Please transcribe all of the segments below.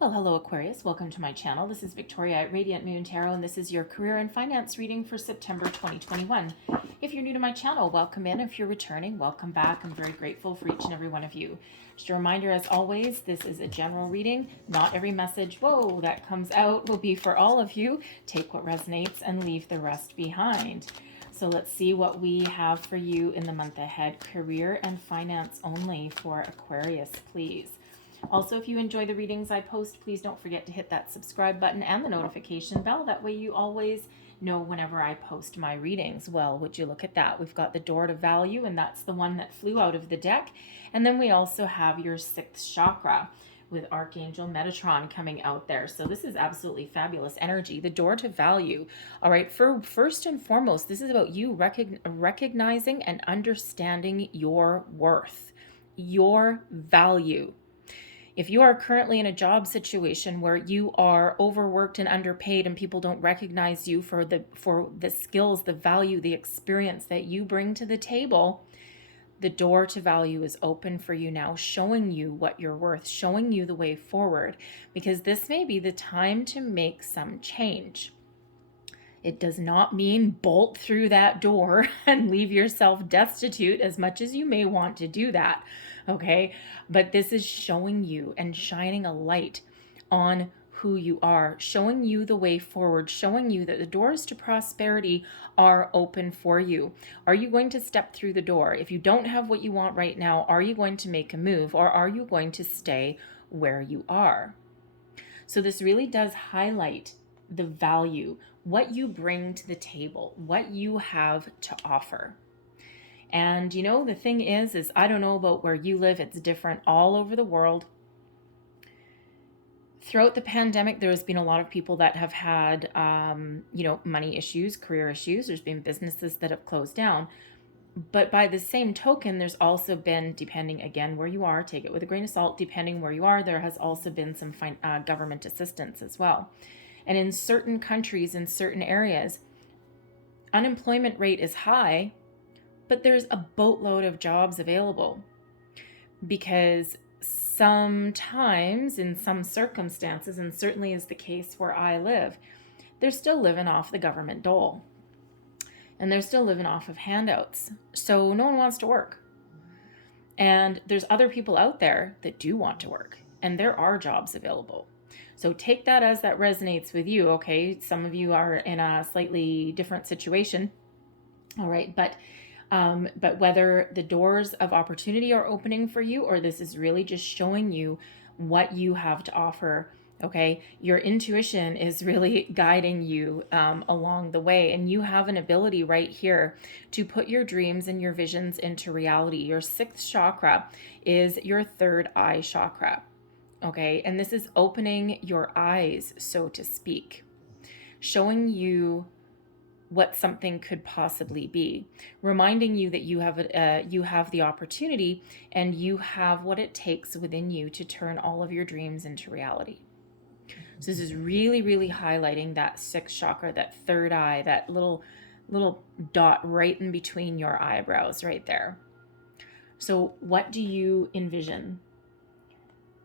Well, hello Aquarius, welcome to my channel. This is Victoria at Radiant Moon Tarot, and this is your career and finance reading for September 2021. If you're new to my channel, welcome in. If you're returning, welcome back. I'm very grateful for each and every one of you. Just a reminder, as always, this is a general reading. Not every message, that comes out will be for all of you. Take what resonates and leave the rest behind. So let's see what we have for you in the month ahead. Career and finance only for Aquarius, please. Also, if you enjoy the readings I post, please don't forget to hit that subscribe button and the notification bell. That way you always know whenever I post my readings. Well, would you look at that? We've got the door to value, and that's the one that flew out of the deck. And then we also have your sixth chakra with Archangel Metatron coming out there. So this is absolutely fabulous energy. The door to value. All right, first and foremost, this is about you recognizing and understanding your worth, your value. If you are currently in a job situation where you are overworked and underpaid and people don't recognize you for the skills, the value, the experience that you bring to the table, the door to value is open for you now, showing you what you're worth, showing you the way forward, because this may be the time to make some change. It does not mean bolt through that door and leave yourself destitute, as much as you may want to do that, okay? But this is showing you and shining a light on who you are, showing you the way forward, showing you that the doors to prosperity are open for you. Are you going to step through the door? If you don't have what you want right now, are you going to make a move, or are you going to stay where you are? So this really does highlight the value, what you bring to the table, what you have to offer. And you know, the thing is I don't know about where you live, it's different all over the world. Throughout the pandemic, there's been a lot of people that have had, money issues, career issues. There's been businesses that have closed down. But by the same token, there's also been, depending again where you are, take it with a grain of salt, depending where you are, there has also been some government assistance as well. And in certain countries, in certain areas, unemployment rate is high, but there's a boatload of jobs available, because sometimes in some circumstances, and certainly is the case where I live, they're still living off the government dole, and they're still living off of handouts. So no one wants to work. And there's other people out there that do want to work, and there are jobs available. So take that as that resonates with you, okay? Some of you are in a slightly different situation, all right? But whether the doors of opportunity are opening for you, or this is really just showing you what you have to offer, okay? Your intuition is really guiding you along the way, and you have an ability right here to put your dreams and your visions into reality. Your sixth chakra is your third eye chakra. Okay, and this is opening your eyes, so to speak, showing you what something could possibly be, reminding you that you have the opportunity, and you have what it takes within you to turn all of your dreams into reality. So this is really, really highlighting that sixth chakra, that third eye, that little dot right in between your eyebrows right there. So what do you envision?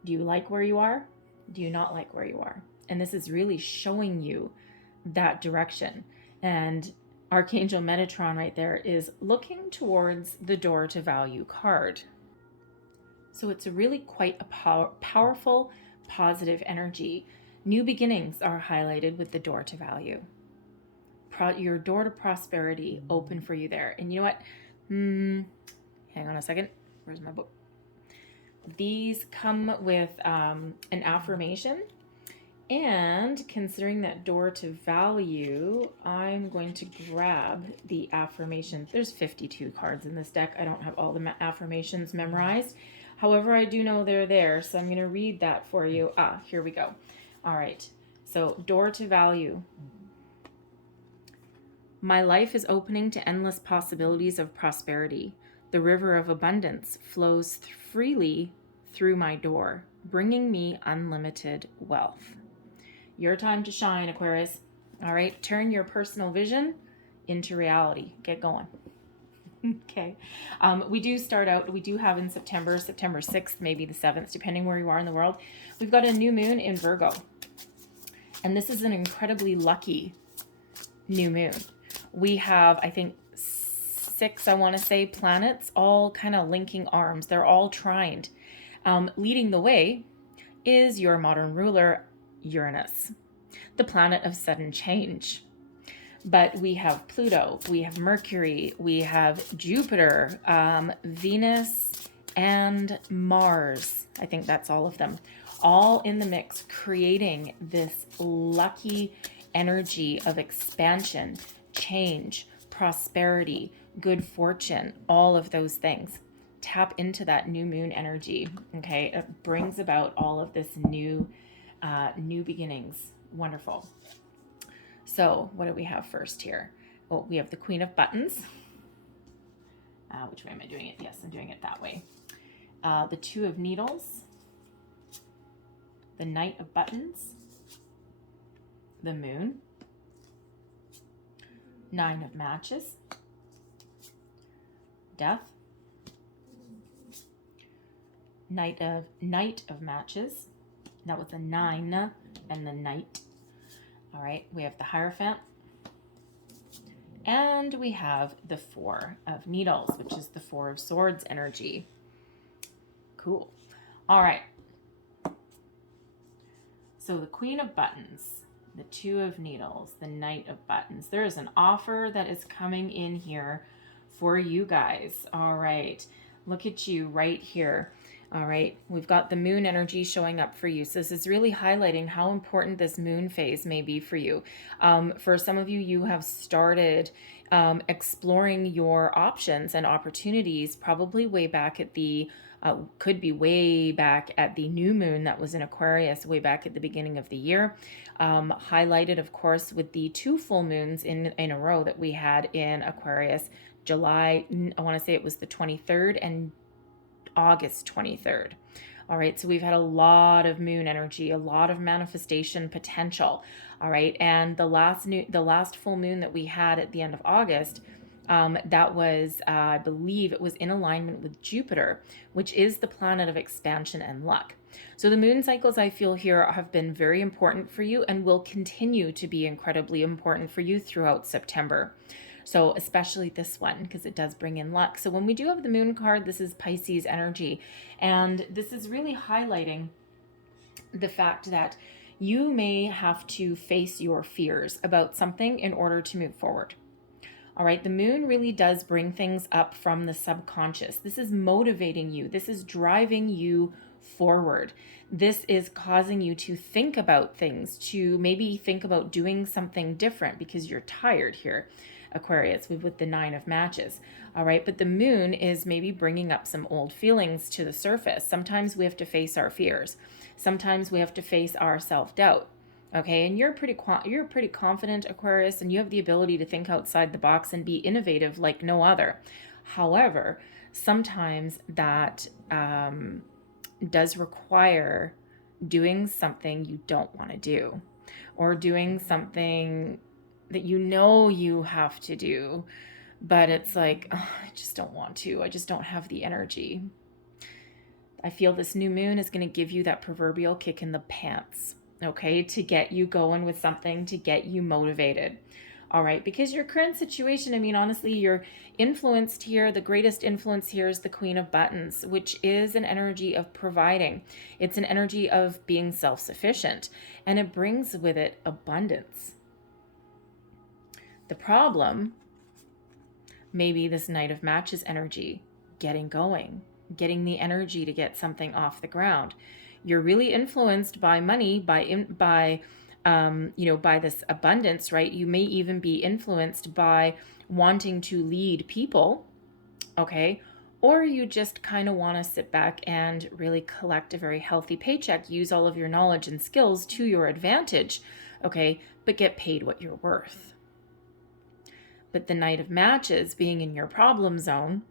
Do you like where you are? Do you not like where you are? And this is really showing you that direction. And Archangel Metatron right there is looking towards the door to value card. So it's really quite a powerful, positive energy. New beginnings are highlighted with the door to value. Your door to prosperity open for you there. And you know what? Hang on a second. Where's my book? These come with an affirmation, and considering that door to value, I'm going to grab the affirmation. There's 52 cards in this deck. I don't have all the affirmations memorized. However, I do know they're there, so I'm going to read that for you. Here we go. All right. So, door to value. My life is opening to endless possibilities of prosperity. The river of abundance flows freely through my door, bringing me unlimited wealth. Your time to shine, Aquarius. All right, turn your personal vision into reality. Get going. Okay. We do have in September 6th, maybe the 7th, depending where you are in the world. We've got a new moon in Virgo. And this is an incredibly lucky new moon. We have, I think, 6, I want to say, planets all kind of linking arms. They're all trined. Leading the way is your modern ruler, Uranus, the planet of sudden change. But we have Pluto, we have Mercury, we have Jupiter, Venus, and Mars. I think that's all of them, all in the mix, creating this lucky energy of expansion, change, prosperity, good fortune, all of those things. Tap into that new moon energy, okay? It brings about all of this new beginnings. Wonderful. So what do we have first here? Oh, we have the Queen of Buttons. Which way am I doing it? Yes, I'm doing it that way. The Two of Needles, the Knight of Buttons, the Moon, Nine of Matches, Death, Knight of Matches. That was a 9 and the Knight. All right, we have the Hierophant. And we have the Four of Needles, which is the Four of Swords energy. Cool. All right. So the Queen of Buttons, the Two of Needles, the Knight of Buttons. There is an offer that is coming in here for you guys. All right. Look at you right here. All right, we've got the moon energy showing up for you. So this is really highlighting how important this moon phase may be for you. For some of you, you have started exploring your options and opportunities probably way back at the, could be way back at the new moon that was in Aquarius way back at the beginning of the year. Highlighted, of course, with the 2 full moons in a row that we had in Aquarius. July, I want to say it was the 23rd and August 23rd. All right, so we've had a lot of moon energy, a lot of manifestation potential. All right, and the last full moon that we had at the end of August, that was, I believe it was in alignment with Jupiter, which is the planet of expansion and luck. So the moon cycles, I feel here, have been very important for you and will continue to be incredibly important for you throughout September. So especially this one, because it does bring in luck. So when we do have the moon card, this is Pisces energy. And this is really highlighting the fact that you may have to face your fears about something in order to move forward. All right, the moon really does bring things up from the subconscious. This is motivating you. This is driving you forward. This is causing you to think about things, to maybe think about doing something different because you're tired here. Aquarius with the 9 of Matches. All right, but the moon is maybe bringing up some old feelings to the surface. Sometimes we have to face our fears. Sometimes we have to face our self-doubt. Okay, and you're pretty confident, Aquarius, and you have the ability to think outside the box and be innovative like no other. However, sometimes that does require doing something you don't want to do, or doing something that you know you have to do, but it's like, oh, I just don't want to. I just don't have the energy. I feel this new moon is going to give you that proverbial kick in the pants, okay, to get you going with something, to get you motivated. All right, because your current situation, I mean, honestly, you're influenced here. The greatest influence here is the Queen of Buttons, which is an energy of providing. It's an energy of being self-sufficient, and it brings with it abundance. The problem may be this Knight of Matches energy, getting going, getting the energy to get something off the ground. You're really influenced by money, by this abundance, right? You may even be influenced by wanting to lead people, okay? Or you just kind of want to sit back and really collect a very healthy paycheck, use all of your knowledge and skills to your advantage, okay? But get paid what you're worth. But the Knight of Matches being in your problem zone,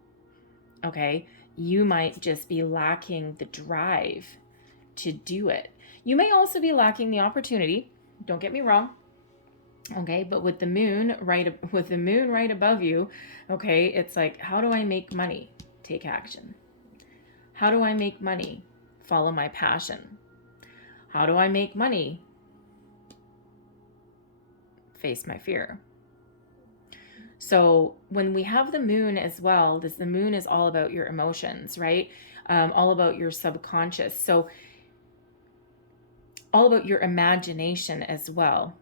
okay, you might just be lacking the drive to do it. You may also be lacking the opportunity, don't get me wrong, Okay, but with the moon right above you, okay, it's like, how do I make money? Take action. How do I make money? Follow my passion. How do I make money? Face my fear. So when we have the moon as well, the moon is all about your emotions, right? All about your subconscious. So all about your imagination as well.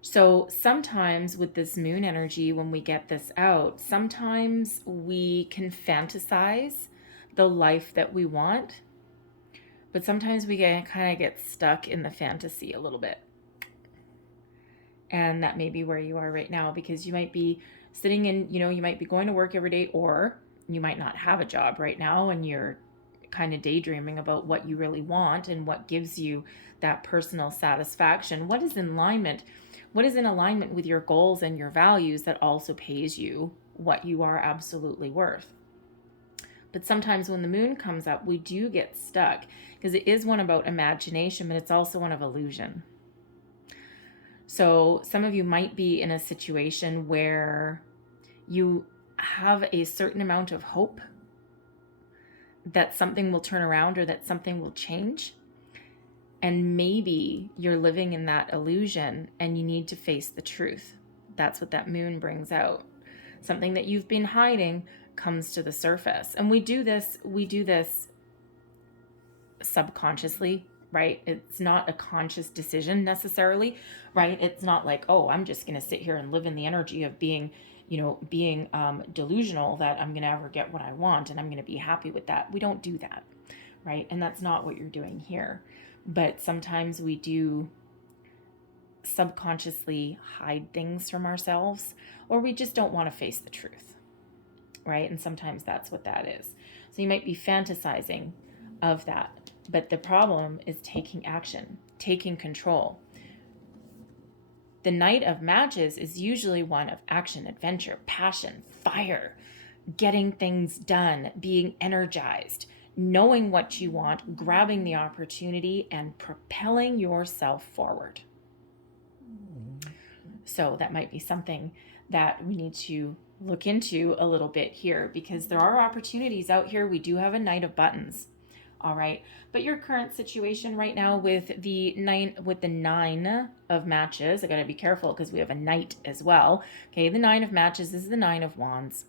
So sometimes with this moon energy, when we get this out, sometimes we can fantasize the life that we want, but sometimes we kind of get stuck in the fantasy a little bit. And that may be where you are right now, because you might be sitting in, you might be going to work every day, or you might not have a job right now, and you're kind of daydreaming about what you really want and what gives you that personal satisfaction. What is in alignment with your goals and your values that also pays you what you are absolutely worth? But sometimes when the moon comes up, we do get stuck, because it is one about imagination, but it's also one of illusion. So some of you might be in a situation where you have a certain amount of hope that something will turn around or that something will change. And maybe you're living in that illusion and you need to face the truth. That's what that moon brings out. Something that you've been hiding comes to the surface. And we do this subconsciously, right? It's not a conscious decision necessarily, right? It's not like, oh, I'm just going to sit here and live in the energy of being delusional that I'm going to ever get what I want and I'm going to be happy with that. We don't do that, right? And that's not what you're doing here. But sometimes we do subconsciously hide things from ourselves, or we just don't want to face the truth, right? And sometimes that's what that is. So you might be fantasizing of that. But the problem is taking action, taking control. The Knight of Matches is usually one of action, adventure, passion, fire, getting things done, being energized, knowing what you want, grabbing the opportunity, and propelling yourself forward. So that might be something that we need to look into a little bit here, because there are opportunities out here. We do have a Knight of Buttons. All right, but your current situation right now with the nine of matches, I gotta be careful because we have a knight as well. Okay, the 9 of matches is the 9 of wands.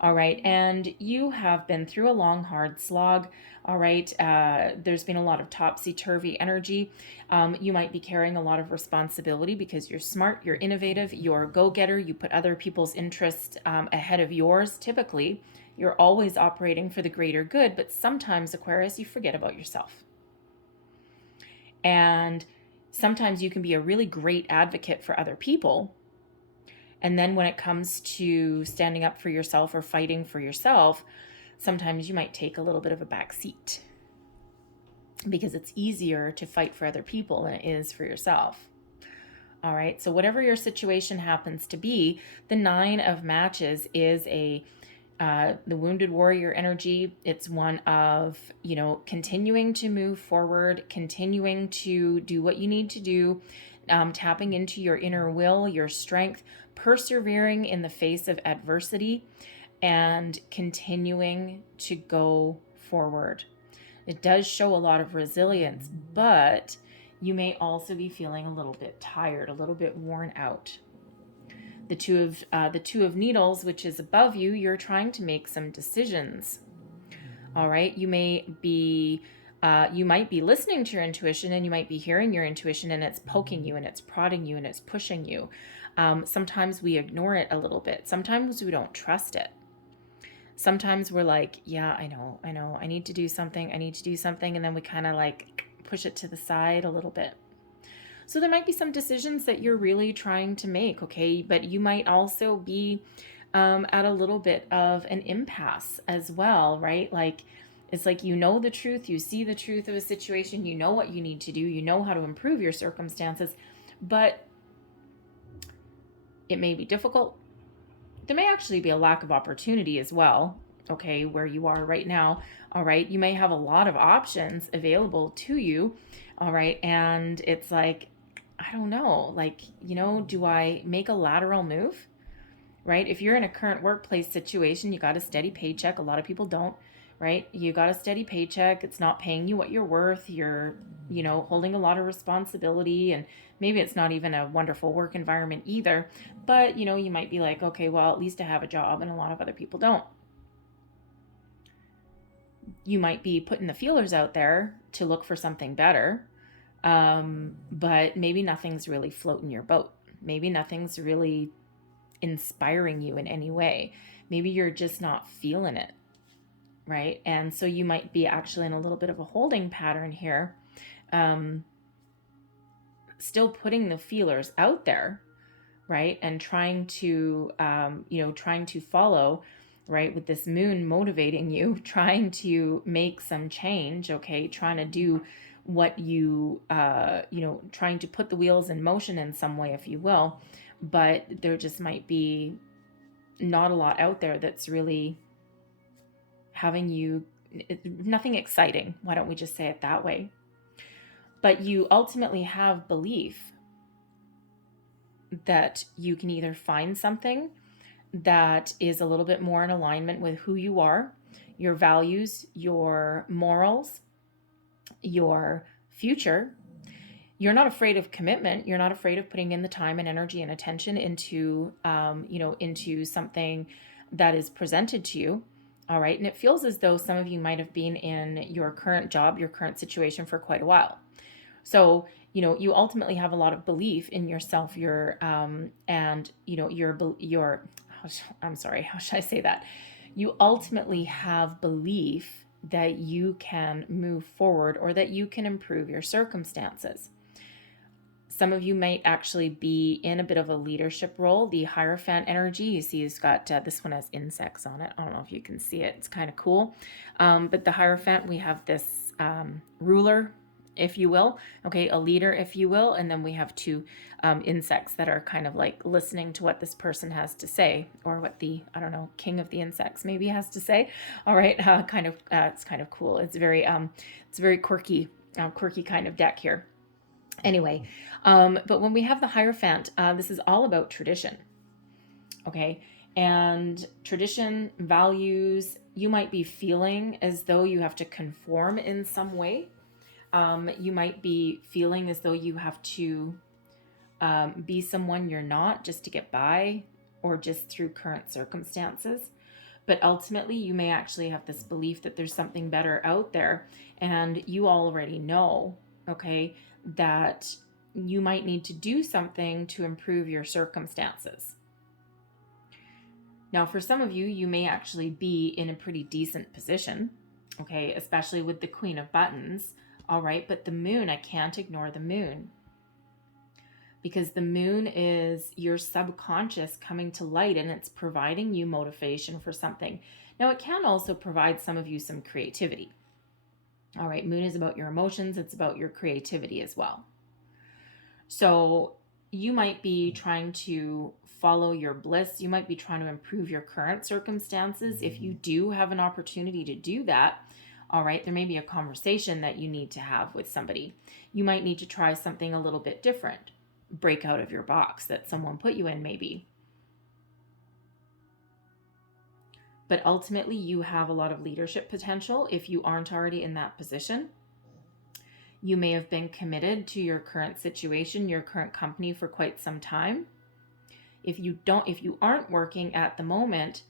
All right, and you have been through a long, hard slog. All right, there's been a lot of topsy-turvy energy. You might be carrying a lot of responsibility because you're smart, you're innovative, you're a go-getter, you put other people's interests ahead of yours, typically. You're always operating for the greater good, but sometimes, Aquarius, you forget about yourself. And sometimes you can be a really great advocate for other people. And then when it comes to standing up for yourself or fighting for yourself, sometimes you might take a little bit of a back seat, because it's easier to fight for other people than it is for yourself. All right, so whatever your situation happens to be, the 9 of matches is the wounded warrior energy. It's one of, continuing to move forward, continuing to do what you need to do, tapping into your inner will, your strength, persevering in the face of adversity, and continuing to go forward. It does show a lot of resilience, but you may also be feeling a little bit tired, a little bit worn out. The two of needles, which is above you, you're trying to make some decisions. All right, you might be listening to your intuition, and you might be hearing your intuition, and it's poking you and it's prodding you and it's pushing you. Sometimes we ignore it a little bit. Sometimes we don't trust it. Sometimes we're like, yeah, I know, I need to do something. And then we kind of like push it to the side a little bit. So there might be some decisions that you're really trying to make, okay? But you might also be at a little bit of an impasse as well, right? Like, it's like, the truth, you see the truth of a situation, you know what you need to do, you know how to improve your circumstances, but it may be difficult. There may actually be a lack of opportunity as well, okay, where you are right now, all right? You may have a lot of options available to you, all right? And it's like, I don't know, like, do I make a lateral move? Right? If you're in a current workplace situation, you got a steady paycheck. A lot of people don't, right? You got a steady paycheck. It's not paying you what you're worth. You're, holding a lot of responsibility, and maybe it's not even a wonderful work environment either. But, you might be like, okay, well, at least I have a job, and a lot of other people don't. You might be putting the feelers out there to look for something better, but maybe nothing's really floating your boat. Maybe nothing's really inspiring you in any way. Maybe you're just not feeling it, right? And so you might be actually in a little bit of a holding pattern here, still putting the feelers out there, right? And trying to, trying to follow, right? With this moon motivating you, trying to make some change, okay? Trying to do what you, trying to put the wheels in motion in some way, if you will. But there just might be not a lot out there that's really having you, nothing exciting. Why don't we just say it that way? But you ultimately have belief that you can either find something that is a little bit more in alignment with who you are, your values, your morals, your future. You're not afraid of commitment. You're not afraid of putting in the time and energy and attention into, into something that is presented to you. All right. And it feels as though some of you might have been in your current job, your current situation for quite a while. So, you ultimately have a lot of belief in yourself, and, I'm sorry, how should I say that? You ultimately have belief that you can move forward or that you can improve your circumstances. Some of you might actually be in a bit of a leadership role. The Hierophant energy, you see, it's got, this one has insects on it. I don't know if you can see it. It's kind of cool. But the Hierophant, we have this ruler, if you will, okay, a leader, if you will, and then we have two insects that are kind of like listening to what this person has to say, or what the, I don't know, king of the insects maybe has to say. All right, it's kind of cool. It's very quirky kind of deck here. Anyway, but when we have the Hierophant, this is all about tradition, okay? And tradition, values, you might be feeling as though you have to conform in some way. You might be feeling as though you have to be someone you're not just to get by, or just through current circumstances. But ultimately, you may actually have this belief that there's something better out there, and you already know, okay, that you might need to do something to improve your circumstances. Now, for some of you, you may actually be in a pretty decent position, okay, especially with the Queen of Buttons. All right, but the moon, I can't ignore the moon, because the moon is your subconscious coming to light, and it's providing you motivation for something. Now, it can also provide some of you some creativity. All right, moon is about your emotions. It's about your creativity as well. So you might be trying to follow your bliss. You might be trying to improve your current circumstances. If you do have an opportunity to do that, all right, there may be a conversation that you need to have with somebody. You might need to try something a little bit different. Break out of your box that someone put you in, maybe. But ultimately, you have a lot of leadership potential if you aren't already in that position. You may have been committed to your current situation, your current company for quite some time. If you aren't working at the moment,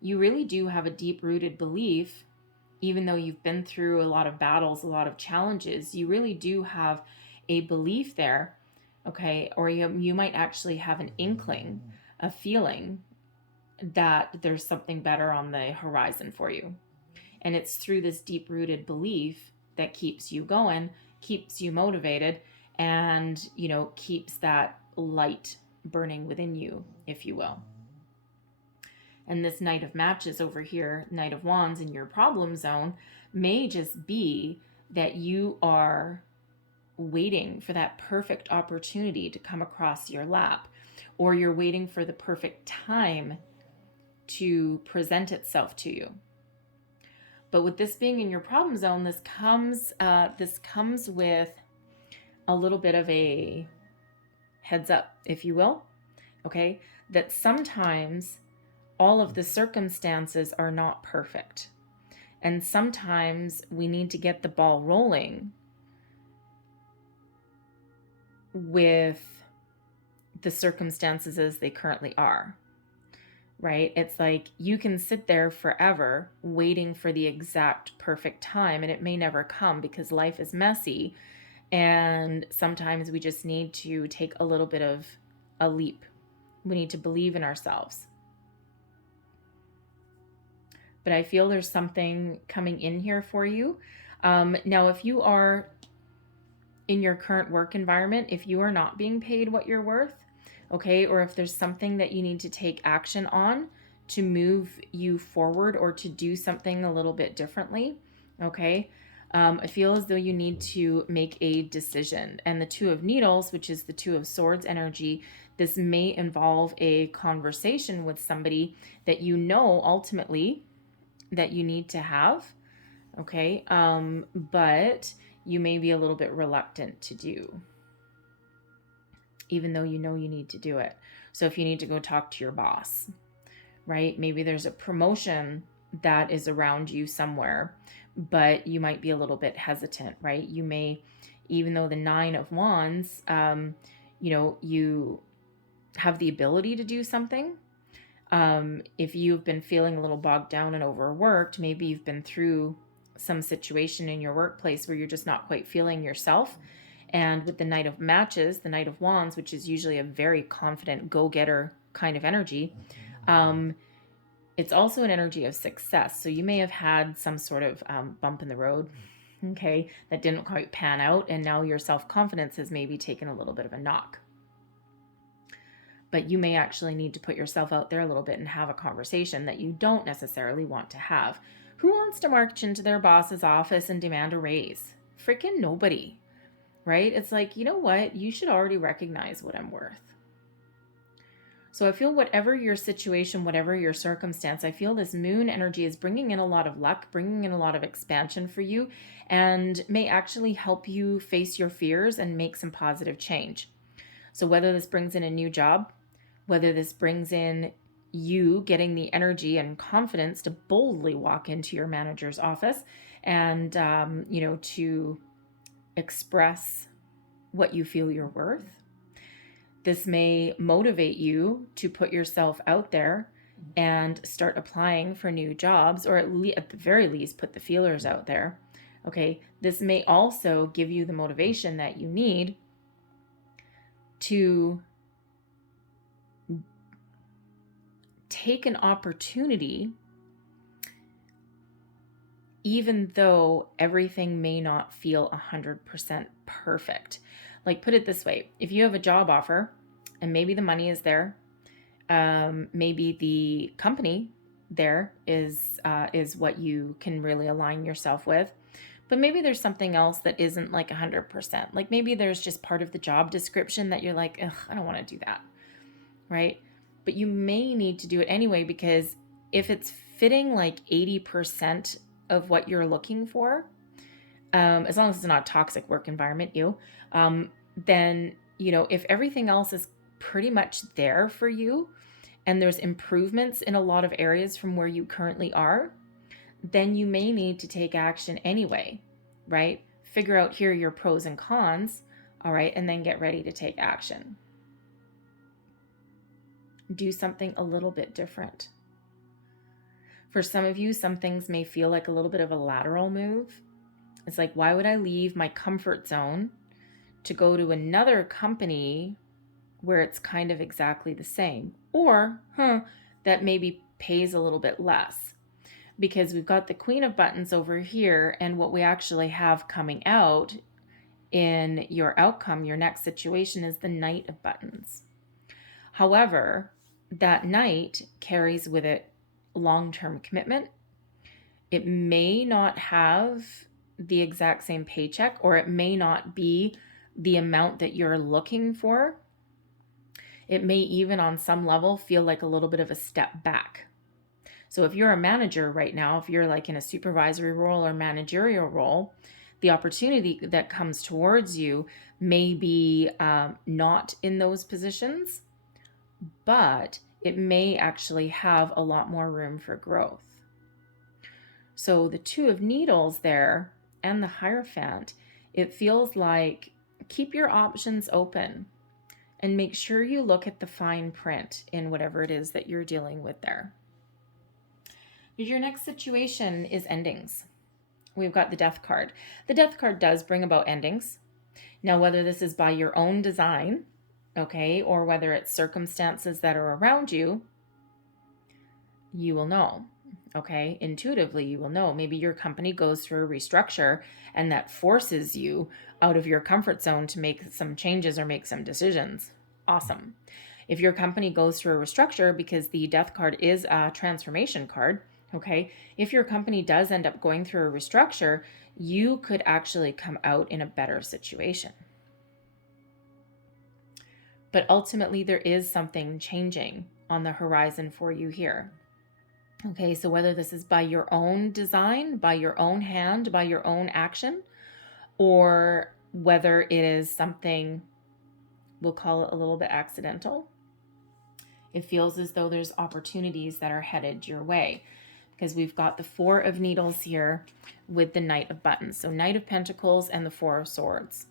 you really do have a deep-rooted belief, even though you've been through a lot of battles, a lot of challenges, you really do have a belief there, okay? Or you might actually have an inkling, a feeling that there's something better on the horizon for you. And it's through this deep-rooted belief that keeps you going, keeps you motivated, and, keeps that light burning within you, if you will. And this Knight of Matches over here, Knight of Wands in your problem zone, may just be that you are waiting for that perfect opportunity to come across your lap, or you're waiting for the perfect time to present itself to you. But with this being in your problem zone, this comes with a little bit of a heads up, if you will, okay, that sometimes all of the circumstances are not perfect. And sometimes we need to get the ball rolling with the circumstances as they currently are, right? It's like you can sit there forever waiting for the exact perfect time, and it may never come because life is messy. And sometimes we just need to take a little bit of a leap. We need to believe in ourselves. But I feel there's something coming in here for you. Now, if you are in your current work environment, if you are not being paid what you're worth, okay, or if there's something that you need to take action on to move you forward or to do something a little bit differently, okay, I feel as though you need to make a decision. And the Two of Needles, which is the Two of Swords energy, this may involve a conversation with somebody that you know ultimately that you need to have, okay, but you may be a little bit reluctant to do, even though you know you need to do it. So if you need to go talk to your boss, right? Maybe there's a promotion that is around you somewhere, but you might be a little bit hesitant, right? You may, even though the Nine of Wands, you have the ability to do something. If you've been feeling a little bogged down and overworked, maybe you've been through some situation in your workplace where you're just not quite feeling yourself. And with the Knight of Matches, the Knight of Wands, which is usually a very confident go-getter kind of energy, it's also an energy of success. So you may have had some sort of bump in the road, okay, that didn't quite pan out, and now your self-confidence has maybe taken a little bit of a knock. But you may actually need to put yourself out there a little bit and have a conversation that you don't necessarily want to have. Who wants to march into their boss's office and demand a raise? Freaking nobody, right? It's like, you know what? You should already recognize what I'm worth. So I feel whatever your situation, whatever your circumstance, I feel this moon energy is bringing in a lot of luck, bringing in a lot of expansion for you, and may actually help you face your fears and make some positive change. So whether this brings in a new job, whether this brings in you getting the energy and confidence to boldly walk into your manager's office and, to express what you feel you're worth. This may motivate you to put yourself out there and start applying for new jobs, or at the very least, put the feelers out there. Okay, this may also give you the motivation that you need to take an opportunity, even though everything may not feel 100% perfect. Like, put it this way, if you have a job offer and maybe the money is there, maybe the company there is what you can really align yourself with, but maybe there's something else that isn't like 100%. Like maybe there's just part of the job description that you're like, ugh, I don't want to do that, right? But you may need to do it anyway, because if it's fitting like 80% of what you're looking for, as long as it's not a toxic work environment, then, if everything else is pretty much there for you and there's improvements in a lot of areas from where you currently are, then you may need to take action anyway, right? Figure out here your pros and cons, all right, and then get ready to take action. Do something a little bit different. For some of you, some things may feel like a little bit of a lateral move. It's like, why would I leave my comfort zone to go to another company where it's kind of exactly the same? Or, that maybe pays a little bit less. Because we've got the Queen of Buttons over here, and what we actually have coming out in your outcome, your next situation, is the Knight of Buttons. However, that Knight carries with it long-term commitment. It may not have the exact same paycheck, or it may not be the amount that you're looking for. It may even on some level feel like a little bit of a step back. So if you're a manager right now, if you're like in a supervisory role or managerial role, The opportunity that comes towards you may be not in those positions, but it may actually have a lot more room for growth. So the Two of Needles there and the Hierophant, it feels like keep your options open and make sure you look at the fine print in whatever it is that you're dealing with there. Your next situation is endings. We've got the Death card. The Death card does bring about endings. Now, whether this is by your own design, okay, or whether it's circumstances that are around you, you will know, okay? Intuitively, you will know. Maybe your company goes through a restructure and that forces you out of your comfort zone to make some changes or make some decisions. Awesome. If your company goes through a restructure, because the Death card is a transformation card, okay, if your company does end up going through a restructure, you could actually come out in a better situation. But ultimately, there is something changing on the horizon for you here. Okay, so whether this is by your own design, by your own hand, by your own action, or whether it is something, we'll call it a little bit accidental, it feels as though there's opportunities that are headed your way, because we've got the Four of Needles here with the Knight of Buttons. So Knight of Pentacles and the Four of Swords.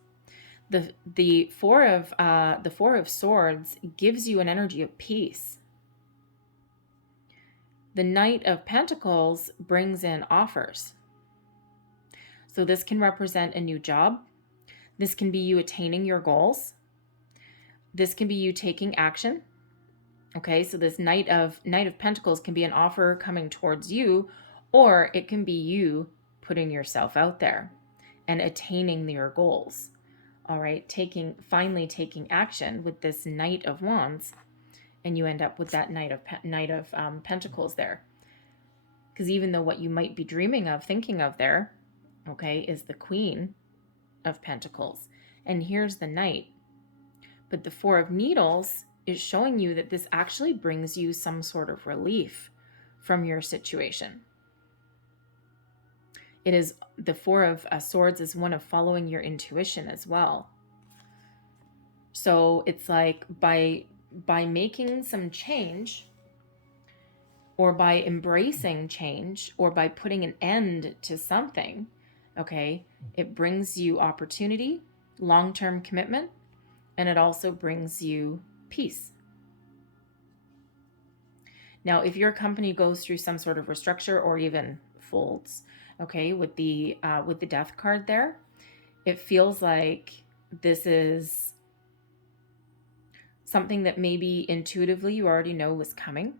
The Four of Swords gives you an energy of peace. The Knight of Pentacles brings in offers. So this can represent a new job. This can be you attaining your goals. This can be you taking action. Okay, so this Knight of Pentacles can be an offer coming towards you, or it can be you putting yourself out there and attaining your goals. All right, finally taking action with this Knight of Wands, and you end up with that Knight of Pentacles there. Because even though what you might be dreaming of, thinking of there, okay, is the Queen of Pentacles, and here's the Knight. But the Four of Needles is showing you that this actually brings you some sort of relief from your situation. It is the Four of Swords is one of following your intuition as well. So it's like by making some change, or by embracing change, or by putting an end to something, okay, it brings you opportunity, long-term commitment, and it also brings you peace. Now, if your company goes through some sort of restructure or even folds, okay, with the Death card there, it feels like this is something that maybe intuitively you already know was coming.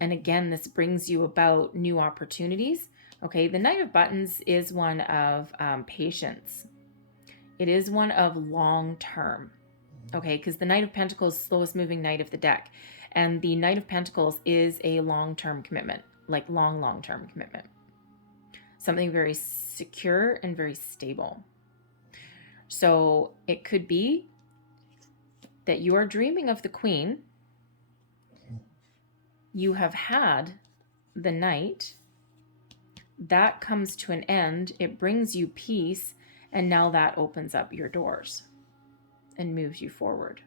And again, this brings you about new opportunities. Okay, the Knight of Buttons is one of patience. It is one of long-term. Okay, because the Knight of Pentacles is the slowest moving knight of the deck. And the Knight of Pentacles is a long-term commitment, like long-term commitment. Something very secure and very stable. So it could be that you are dreaming of the Queen. You have had the Knight. That comes to an end. It brings you peace. And now that opens up your doors and moves you forward.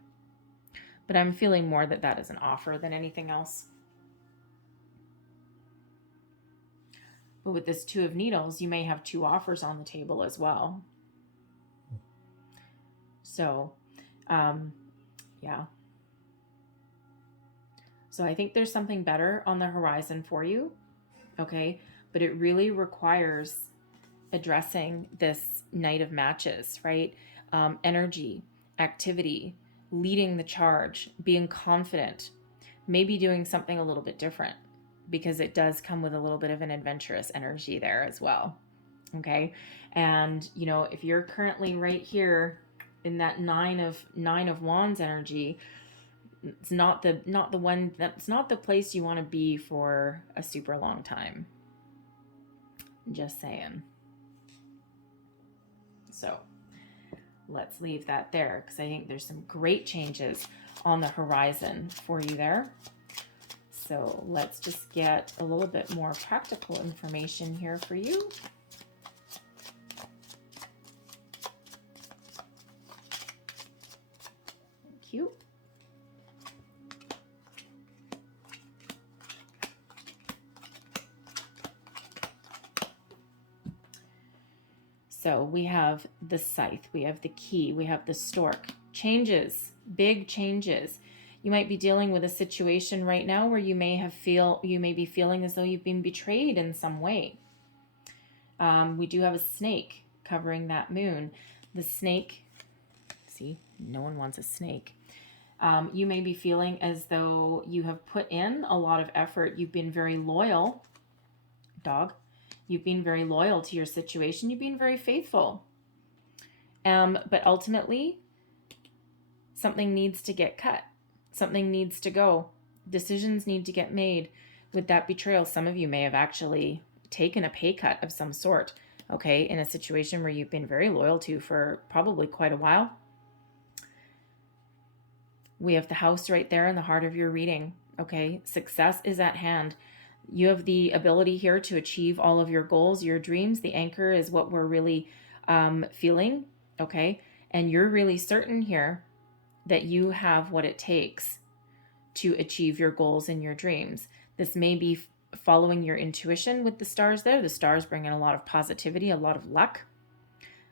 But I'm feeling more that that is an offer than anything else. But with this Two of Needles, you may have two offers on the table as well. So, yeah. So I think there's something better on the horizon for you, okay? But it really requires addressing this Knight of Matches, right? Energy, activity, leading the charge, being confident, maybe doing something a little bit different, because it does come with a little bit of an adventurous energy there as well, okay? And, you know, if you're currently right here in that nine of Wands energy, it's not the place you want to be for a super long time. Just saying. So let's leave that there, because I think there's some great changes on the horizon for you there. So let's just get a little bit more practical information here for you. Thank you. So we have the scythe, we have the key, we have the stork. Changes, big changes. You might be dealing with a situation right now where you may be feeling as though you've been betrayed in some way. We do have a snake covering that moon. The snake, see, no one wants a snake. You may be feeling as though you have put in a lot of effort. You've been very loyal, dog. You've been very loyal to your situation. You've been very faithful. But ultimately, something needs to get cut. Something needs to go. Decisions need to get made with that betrayal. Some of you may have actually taken a pay cut of some sort, okay, in a situation where you've been very loyal to for probably quite a while. We have the house right there in the heart of your reading, okay? Success is at hand. You have the ability here to achieve all of your goals, your dreams. The anchor is what we're really feeling, okay? And you're really certain here that you have what it takes to achieve your goals and your dreams. This may be following your intuition with the stars there. The stars bring in a lot of positivity, a lot of luck,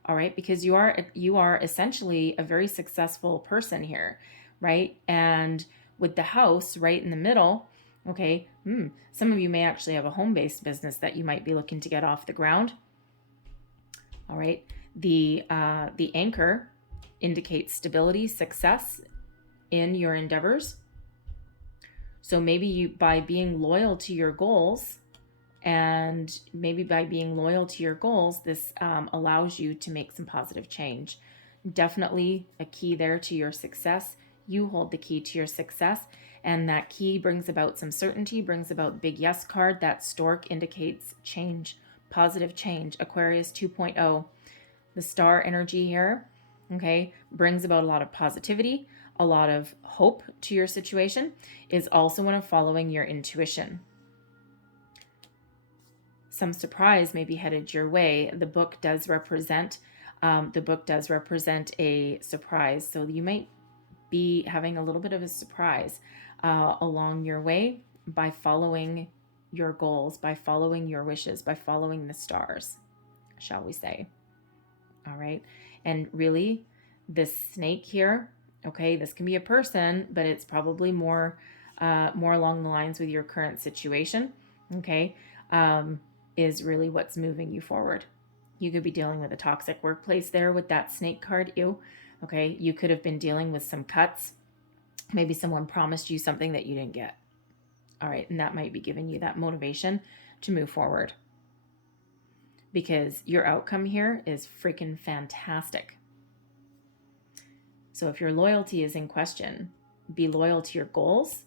all right? Because you are essentially a very successful person here, right? And with the house right in the middle, okay, some of you may actually have a home-based business that you might be looking to get off the ground. All right, the anchor indicates stability, success in your endeavors. So maybe you, by being loyal to your goals, and maybe by being loyal to your goals, this allows you to make some positive change. Definitely a key there to your success. You hold the key to your success. And that key brings about some certainty, brings about big yes card. That stork indicates change, positive change. Aquarius 2.0. The star energy here, okay, brings about a lot of positivity, a lot of hope to your situation, is also one of following your intuition. Some surprise may be headed your way. The book does represent a surprise. So you might be having a little bit of a surprise along your way by following your goals, by following your wishes, by following the stars, shall we say. All right. And really, this snake here, okay, this can be a person, but it's probably more along the lines with your current situation, okay, is really what's moving you forward. You could be dealing with a toxic workplace there with that snake card, okay. You could have been dealing with some cuts. Maybe someone promised you something that you didn't get. All right, and that might be giving you that motivation to move forward, because your outcome here is freaking fantastic. So if your loyalty is in question, be loyal to your goals.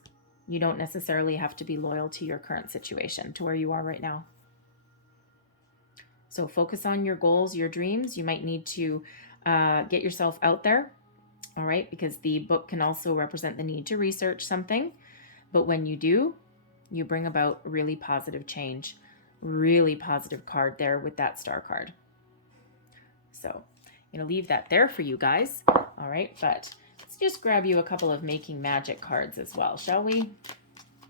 You don't necessarily have to be loyal to your current situation, to where you are right now. So focus on your goals, your dreams. You might need to get yourself out there, all right? Because the book can also represent the need to research something. But when you do, you bring about really positive change. Really positive card there with that star card. So I'm going to leave that there for you guys. All right, but let's just grab you a couple of Making Magic cards as well, shall we?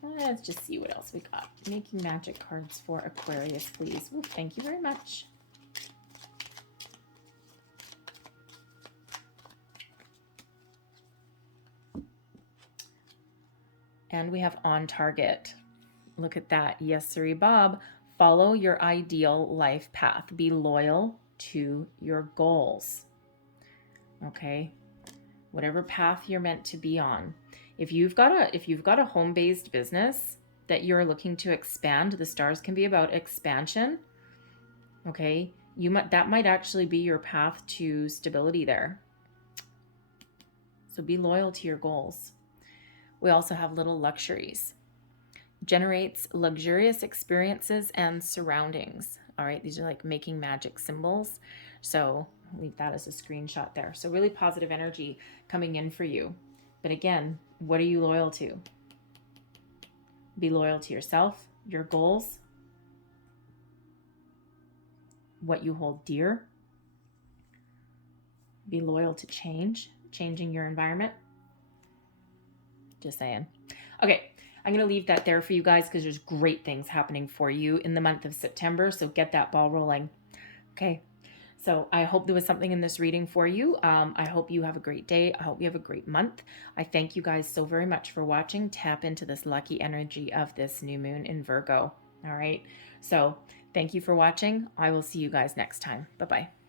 Let's just see what else we got. Making Magic cards for Aquarius, please. Well, thank you very much. And we have On Target. Look at that. Yes, sirree, Bob. Follow your ideal life path. Be loyal to your goals. Okay? Whatever path you're meant to be on. If you've got a home-based business that you're looking to expand, the stars can be about expansion. Okay? That might actually be your path to stability there. So be loyal to your goals. We also have Little Luxuries. Generates luxurious experiences and surroundings. All right, these are like Making Magic symbols. So I'll leave that as a screenshot there. So really positive energy coming in for you. But again, what are you loyal to? Be loyal to yourself, your goals, what you hold dear. Be loyal to change, changing your environment. Just saying. Okay, I'm going to leave that there for you guys because there's great things happening for you in the month of September. So get that ball rolling. Okay. So I hope there was something in this reading for you. I hope you have a great day. I hope you have a great month. I thank you guys so very much for watching. Tap into this lucky energy of this new moon in Virgo. All right. So thank you for watching. I will see you guys next time. Bye-bye.